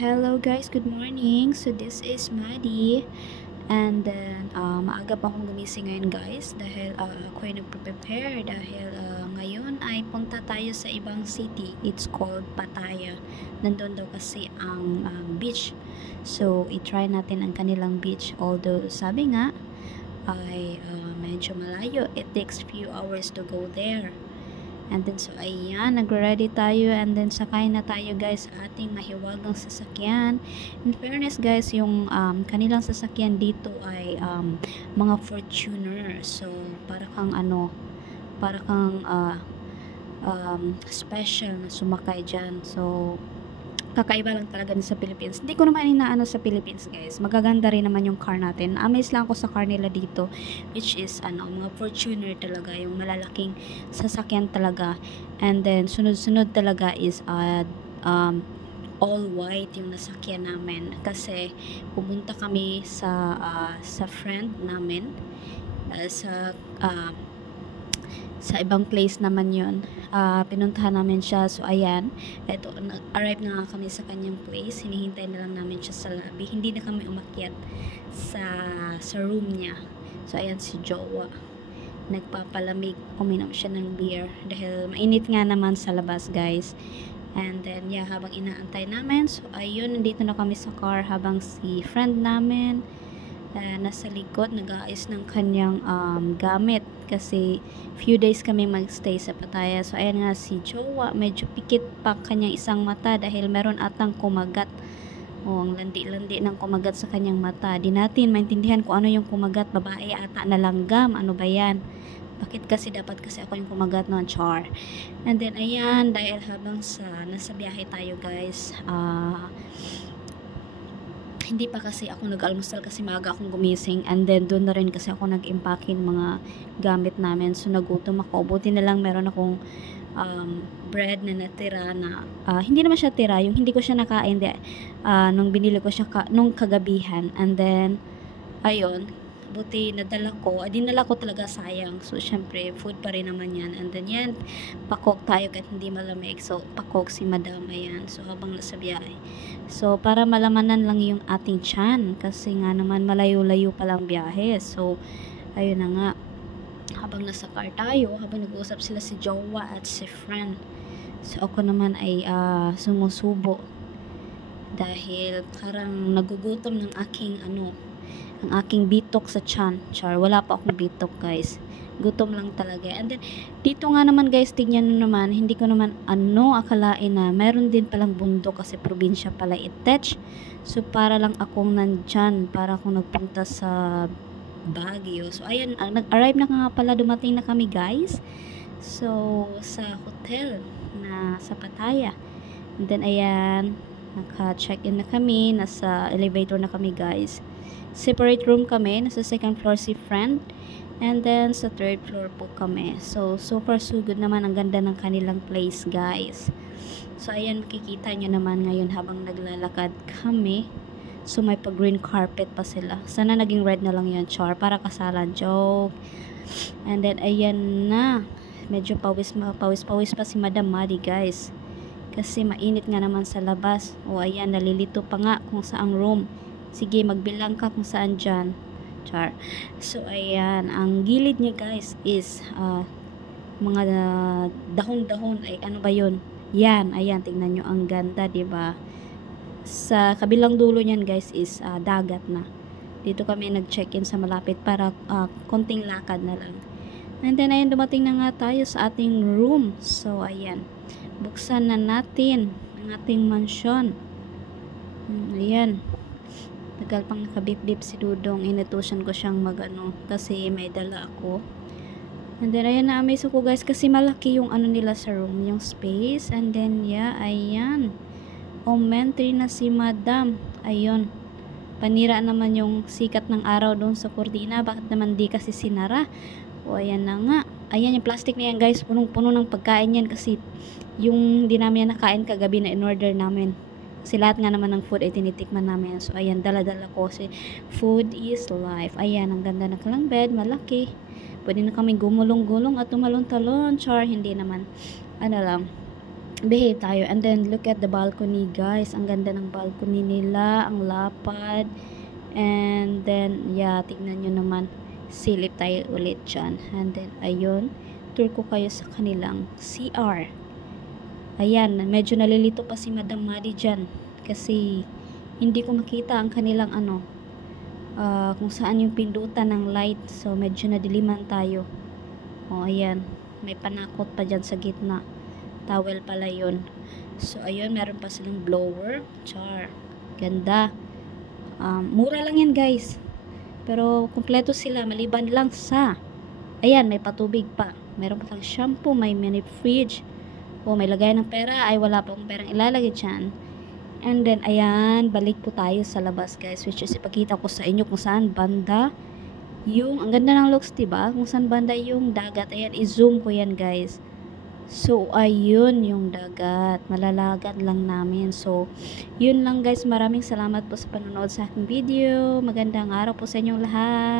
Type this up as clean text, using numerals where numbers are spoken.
Hello guys, good morning. So this is Maddie. And then maaga pa akong gumising ngayon guys dahil ako ay nagpe-prepare dahil ngayon ay punta tayo sa ibang city. It's called Pattaya. Nandun daw kasi ang beach. So i-try natin ang kanilang beach. Although sabi nga ay medyo malayo. It takes few hours to go there. And then, so, ayan, nagre-ready tayo. And then, sakay na tayo, guys, sa ating mahiwagang sasakyan. In fairness, guys, yung kanilang sasakyan dito ay mga Fortuner. So, para kang, special na sumakay dyan. So, kakaiba lang talaga sa Philippines. Hindi ko naman inaano sa Philippines, guys. Magaganda rin naman yung car natin. Amaze lang ako sa car nila dito, which is mga Fortuner talaga, yung malalaking sasakyan talaga. And then sunod-sunod talaga is all white yung nasakyan namin kasi pumunta kami sa friend namin sa ibang place naman yun. Pinuntahan namin siya. So, ayan. Eto, arrive na nga kami sa kanyang place. Hinihintay na lang namin siya sa lobby. Hindi na kami umakyat sa room niya. So, ayan si Jowa. Nagpapalamig. Uminom siya ng beer. Dahil mainit nga naman sa labas, guys. And then, yeah, habang inaantay namin. So, ayun, nandito na kami sa car habang si friend namin nasa likod nag-aayos ng kanyang gamit kasi few days kami magstay sa Pattaya. So ayan nga si Jowa, medyo pikit pa kanyang isang mata dahil meron atang kumagat. Ang landi-landi ng kumagat sa kanyang mata. Di natin maintindihan kung ano yung kumagat. Babae ata na langgam, ano ba yan? Bakit kasi dapat kasi ako yung kumagat ng char? And then ayan, dahil habang nasa biyahe tayo, guys, hindi pa kasi ako nag-almusal kasi maaga akong gumising, and then doon na rin kasi ako nag-impake ng mga gamit namin. So nagutom ako. Buti na lang meron akong bread na natira na hindi naman siya tira, yung hindi ko siya nakain nung binili ko siya nung kagabihan. And then ayun, buti dinala ko talaga, sayang. So syempre food pa rin naman yan. And then yan, pakok tayo kahit hindi malamig. So pakok si madam, ayan. So habang nasa biyahe, so para malamanan lang yung ating tiyan kasi nga naman malayo-layo pa lang biyahe. So ayun na nga, habang nasa car tayo, habang nag-uusap sila si Jowa at si friend, so ako naman ay sumusubo dahil parang nagugutom ng ang aking bitok sa tiyan. Char, wala pa akong bitok, guys. Gutom lang talaga. And then, dito nga naman, guys, tingnan nyo naman, hindi ko naman akalain na meron din palang bundok kasi probinsya pala Itech. So, para lang akong nandyan, para akong nagpunta sa Baguio. So, ayan, nag-arrive na nga pala, dumating na kami, guys. So, sa hotel na sa Pattaya. And then, ayan, naka-check-in na kami, nasa elevator na kami, guys. Separate room kami, nasa second floor si friend, and then sa third floor po kami. So far so good naman. Ang ganda ng kanilang place, guys. So ayan, makikita nyo naman ngayon habang naglalakad kami. So may green carpet pa sila. Sana naging red na lang yan, char, para kasalan, joke. And then ayan na, medyo pawis pa si Madam Maddie, guys, kasi mainit nga naman sa labas. O ayan, nalilito pa nga kung saang room. Sige, magbilang ka kung saan dyan, char. So ayan, ang gilid niya, guys, is mga dahon-dahon. Ay ano ba yun? Yan, ayan, tingnan nyo, ang ganda, diba? Sa kabilang dulo niyan, guys, is dagat na. Dito kami nag-check-in sa malapit para konting lakad na lang. And then ayan, dumating na nga tayo sa ating room. So ayan, buksan na natin ang ating mansion. Ayan, tagal pang nakabip-bip si Dudong. Inutusan ko siyang kasi may dala ako. And then ayan, na-amaze ako, guys, kasi malaki yung nila sa room, yung space. And then yeah, ayan, entry na si Madam. Ayun, panira naman yung sikat ng araw doon sa kortina. Bakit naman di kasi sinara? O ayan na nga, ayan yung plastic na yan, guys, punong-puno ng pagkain yan kasi yung di namin nakain kagabi na in-order namin. Kasi lahat nga naman ng food ay tinitikman namin. So ayan, dala-dala ko kasi food is life. Ayan, ang ganda na kalang bed, malaki. Pwede na kami gumulong-gulong at tumalon-talon, char. Hindi naman, lang, behave tayo. And then, look at the balcony, guys. Ang ganda ng balcony nila. Ang lapad. And then, yeah, tignan nyo naman. Silip tayo ulit dyan. And then, ayun. Tour ko kayo sa kanilang CR. Ayan, medyo nalilito pa si Madam Maddie dyan. Kasi, hindi ko makita ang kanilang kung saan yung pindutan ng light. So, medyo nadiliman tayo. O, ayan. May panakot pa dyan sa gitna. Towel pala yun. So, ayun, meron pa silang blower. Char. Ganda. Mura lang yan, guys. Pero, kumpleto sila. Maliban lang sa, ayan, may patubig pa. Meron pa tayong shampoo, may mini fridge. O, may lagay ng pera. Ay, wala pa akong perang ilalagay dyan. And then, ayan, balik po tayo sa labas, guys. Which is, ipakita ko sa inyo kung saan banda yung, ang ganda ng looks, diba? Kung saan banda yung dagat. Ayan, i-zoom ko yan, guys. So, ayun yung dagat. Malalagat lang namin. So, yun lang, guys. Maraming salamat po sa panonood sa aking video. Magandang araw po sa inyong lahat.